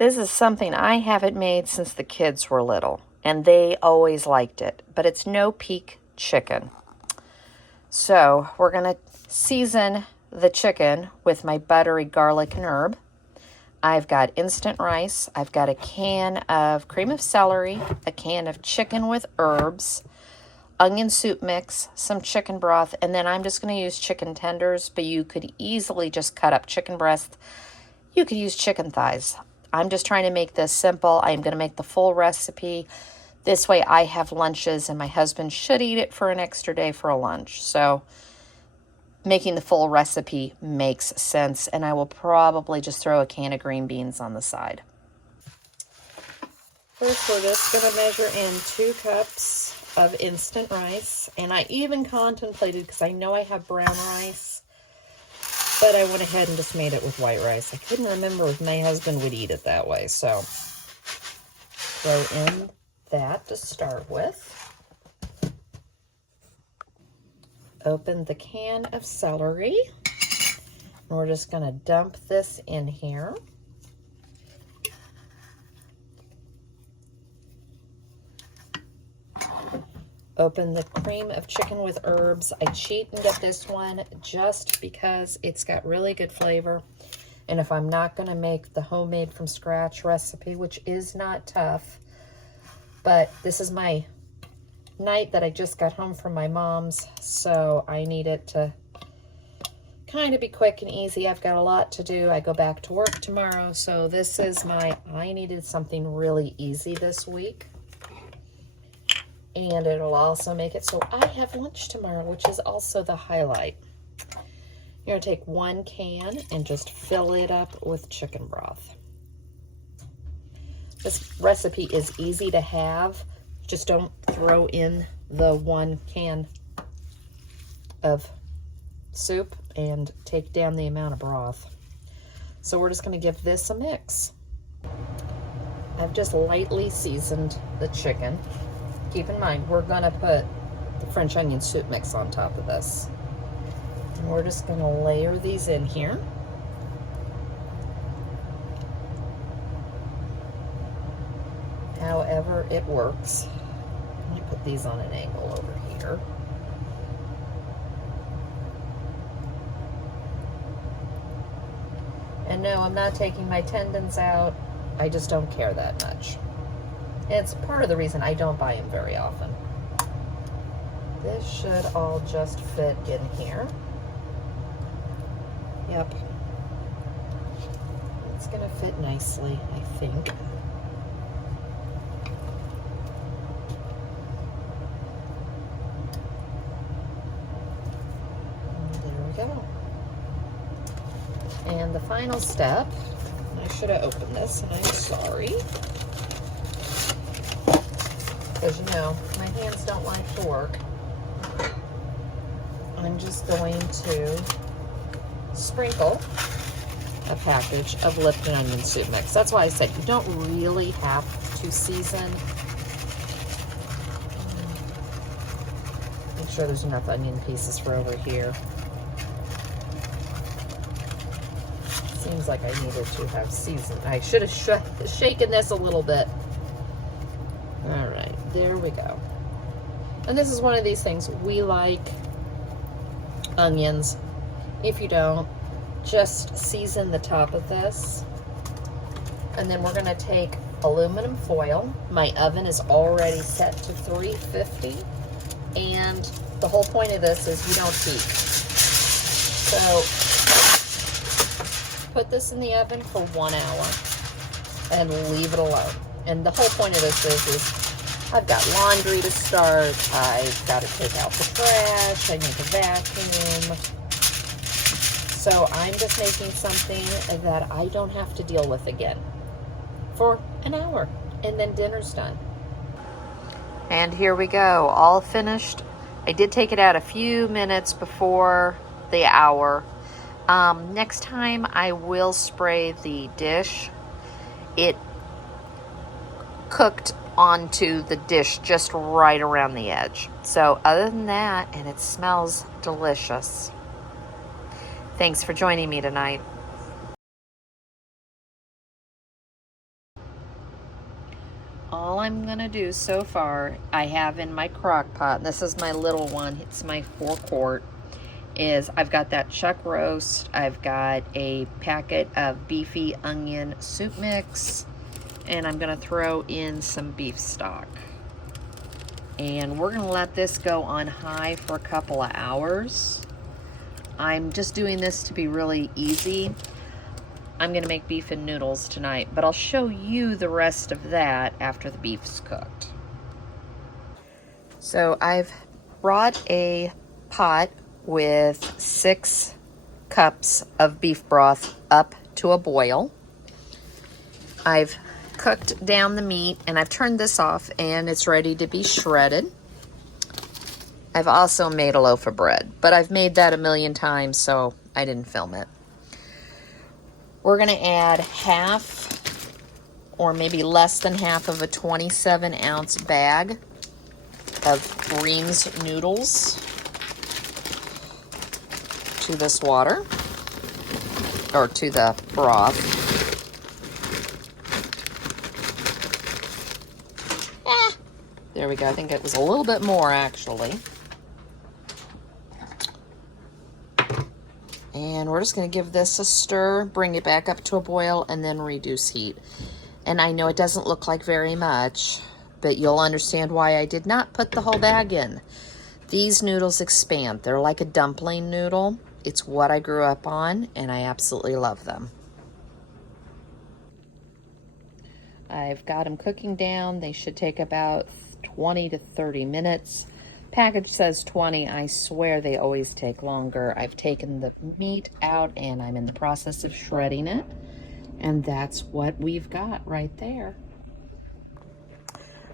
This is something I haven't made since the kids were little, and they always liked it, but it's no peak chicken. So we're going to season the chicken with my buttery garlic and herb. I've got instant rice. I've got a can of cream of celery, a can of chicken with herbs, onion soup mix, some chicken broth, and then I'm just going to use chicken tenders, but you could easily just cut up chicken breast. You could use chicken thighs. I'm just trying to make this simple. I'm going to make the full recipe. This way I have lunches and my husband should eat it for an extra day for a lunch. So making the full recipe makes sense, and I will probably just throw a can of green beans on the side. First, we're just going to measure in 2 cups of instant rice, and I even contemplated, because I know I have brown rice, but I went ahead and just made it with white rice. I couldn't remember if my husband would eat it that way, so throw in that to start with. Open the can of celery, and we're just going to dump this in here. Open the cream of chicken with herbs. I cheat and get this one just because it's got really good flavor. And if I'm not going to make the homemade from scratch recipe, which is not tough, but this is my night that I just got home from my mom's, so I need it to kind of be quick and easy. I've got a lot to do. I go back to work tomorrow, so this is I needed something really easy this week. And it'll also make it so I have lunch tomorrow, which is also the highlight. You're going to take 1 can and just fill it up with chicken broth. This recipe is easy to have. Just don't throw in the 1 can of soup and take down the amount of broth. So we're just going to give this a mix. I've just lightly seasoned the chicken. Keep in mind, we're going to put the French onion soup mix on top of this. And we're just going to layer these in here. However it works. Let me put these on an angle over here. And no, I'm not taking my tendons out. I just don't care that much. It's part of the reason I don't buy them very often. This should all just fit in here. Yep. It's going to fit nicely, I think. And there we go. And the final step, I should have opened this, and I'm sorry. Because, you know, my hands don't like to work. I'm just going to sprinkle a package of Lipton onion soup mix. That's why I said you don't really have to season. Make sure there's enough onion pieces for over here. Seems like I needed to have seasoned. I should have shaken this a little bit. All right, there we go. And this is one of these things. We like onions. If you don't, just season the top of this. And then we're going to take aluminum foil. My oven is already set to 350. And the whole point of this is you don't heat. So put this in the oven for 1 hour and leave it alone. And the whole point of this is I've got laundry to start, I've got to take out the trash, I need to vacuum. So I'm just making something that I don't have to deal with again for an hour, and then dinner's done. And here we go, all finished. I did take it out a few minutes before the hour. Next time I will spray the dish. It cooked onto the dish just right around the edge. So other than that, and it smells delicious. Thanks for joining me tonight. I'm gonna do so far, I have in my crock pot, this is my little one, it's my 4-quart, is I've got that chuck roast, I've got a packet of beefy onion soup mix, and I'm gonna throw in some beef stock. And we're gonna let this go on high for a couple of hours. I'm just doing this to be really easy. I'm gonna make beef and noodles tonight, but I'll show you the rest of that after the beef's cooked. So I've brought a pot with 6 cups of beef broth up to a boil. I've cooked down the meat and I've turned this off and it's ready to be shredded. I've also made a loaf of bread, but I've made that a million times, so I didn't film it. We're gonna add half or maybe less than half of a 27-ounce bag of Reams noodles to this water, or to the broth. There we go. I think it was a little bit more, actually. And we're just going to give this a stir, bring it back up to a boil, and then reduce heat. And I know it doesn't look like very much, but you'll understand why I did not put the whole bag in. These noodles expand. They're like a dumpling noodle. It's what I grew up on, and I absolutely love them. I've got them cooking down. They should take about 20 to 30 minutes. Package says 20. I swear they always take longer. I've taken the meat out and I'm in the process of shredding it. And that's what we've got right there.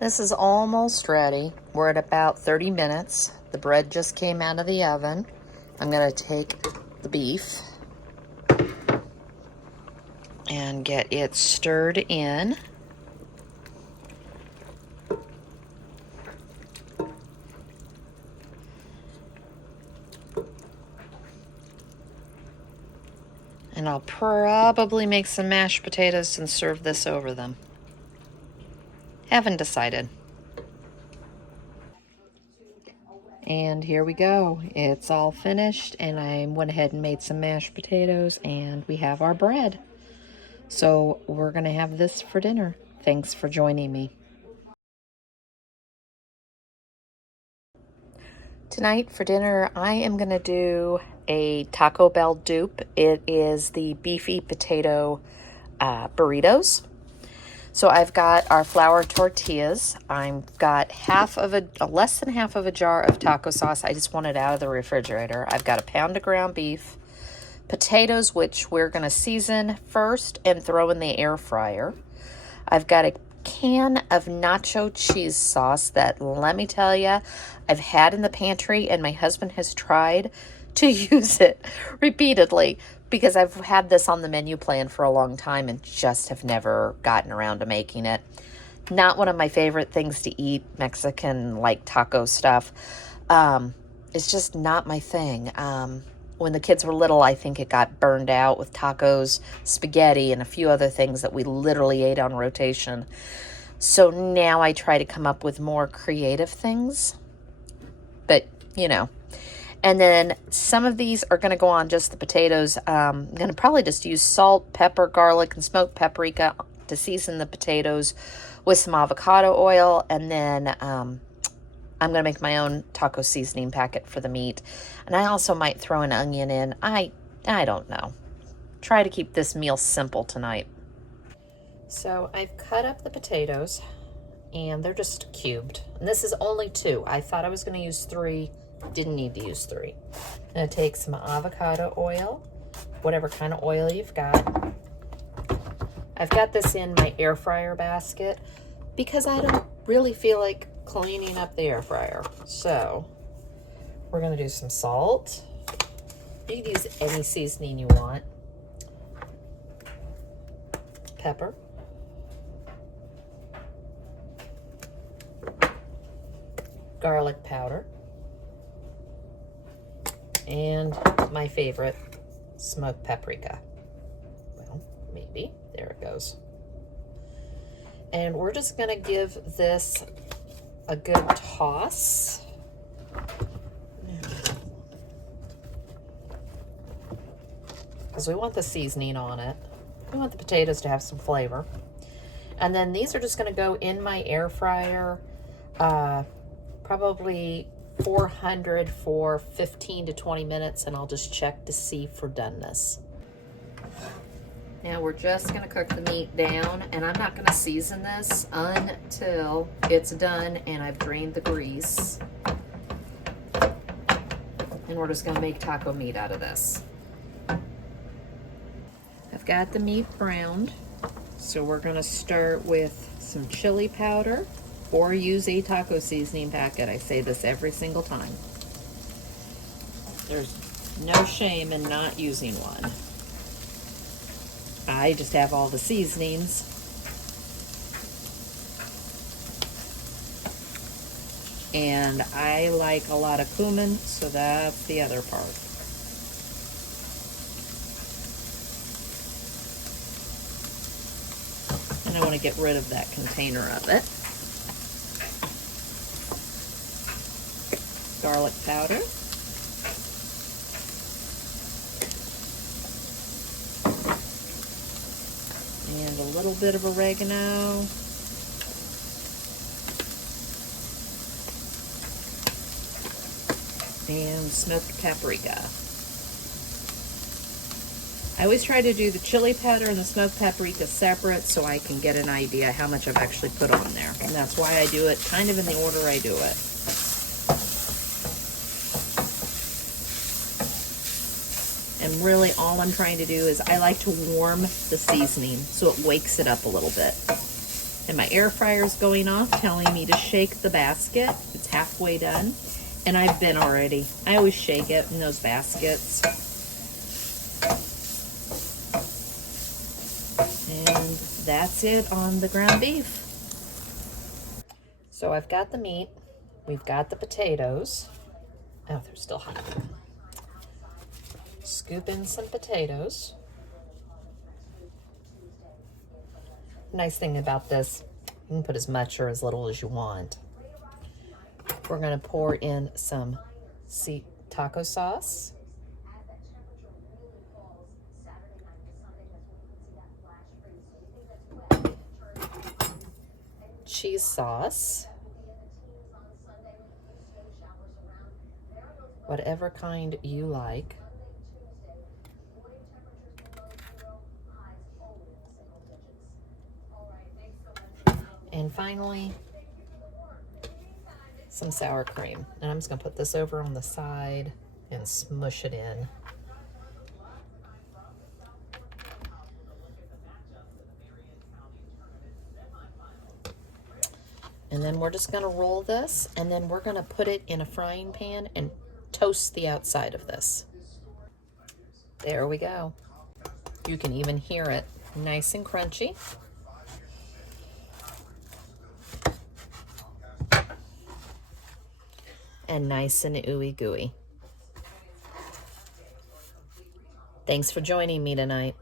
This is almost ready. We're at about 30 minutes. The bread just came out of the oven. I'm going to take the beef and get it stirred in. And I'll probably make some mashed potatoes and serve this over them. Haven't decided. And here we go. It's all finished, and I went ahead and made some mashed potatoes, and we have our bread. So we're gonna have this for dinner. Thanks for joining me. Tonight for dinner, I am gonna do a Taco Bell dupe. It is the beefy potato burritos. So I've got our flour tortillas. I've got less than half of a jar of taco sauce. I just want it out of the refrigerator. I've got a pound of ground beef, potatoes, which we're gonna season first and throw in the air fryer. I've got a can of nacho cheese sauce that, let me tell you, I've had in the pantry, and my husband has tried to use it repeatedly because I've had this on the menu plan for a long time and just have never gotten around to making it. Not one of my favorite things to eat, Mexican like taco stuff. It's just not my thing. When the kids were little, I think it got burned out with tacos, spaghetti, and a few other things that we literally ate on rotation. So now I try to come up with more creative things. But, you know. And then some of these are going to go on just the potatoes. I'm going to probably just use salt, pepper, garlic, and smoked paprika to season the potatoes with some avocado oil. And then I'm going to make my own taco seasoning packet for the meat. And I also might throw an onion in. I don't know. Try to keep this meal simple tonight. So I've cut up the potatoes, and they're just cubed. And this is only 2. I thought I was going to use 3. Didn't need to use 3. I'm going to take some avocado oil, whatever kind of oil you've got. I've got this in my air fryer basket because I don't really feel like cleaning up the air fryer. So we're going to do some salt. You can use any seasoning you want. Pepper. Garlic powder. And my favorite, smoked paprika. Well, maybe. There it goes. And we're just gonna give this a good toss. Because we want the seasoning on it. We want the potatoes to have some flavor. And then these are just gonna go in my air fryer, probably 400 for 15 to 20 minutes, and I'll just check to see for doneness. Now we're just gonna cook the meat down, and I'm not gonna season this until it's done and I've drained the grease. And we're just gonna make taco meat out of this. I've got the meat browned, so we're gonna start with some chili powder, or use a taco seasoning packet. I say this every single time. There's no shame in not using one. I just have all the seasonings. And I like a lot of cumin, so that's the other part. And I want to get rid of that container of it. Garlic powder. And a little bit of oregano. And smoked paprika. I always try to do the chili powder and the smoked paprika separate so I can get an idea how much I've actually put on there. And that's why I do it kind of in the order I do it. And really all I'm trying to do is I like to warm the seasoning so it wakes it up a little bit. And my air fryer is going off, telling me to shake the basket. It's halfway done. And I've been already. I always shake it in those baskets. And that's it on the ground beef. So I've got the meat. We've got the potatoes. Oh, they're still hot. Scoop in some potatoes. Nice thing about this, you can put as much or as little as you want. We're going to pour in some taco sauce. Cheese sauce. Whatever kind you like. And finally, some sour cream. And I'm just gonna put this over on the side and smush it in. And then we're just gonna roll this, and then we're gonna put it in a frying pan and toast the outside of this. There we go. You can even hear it, nice and crunchy. And nice and ooey gooey. Thanks for joining me tonight.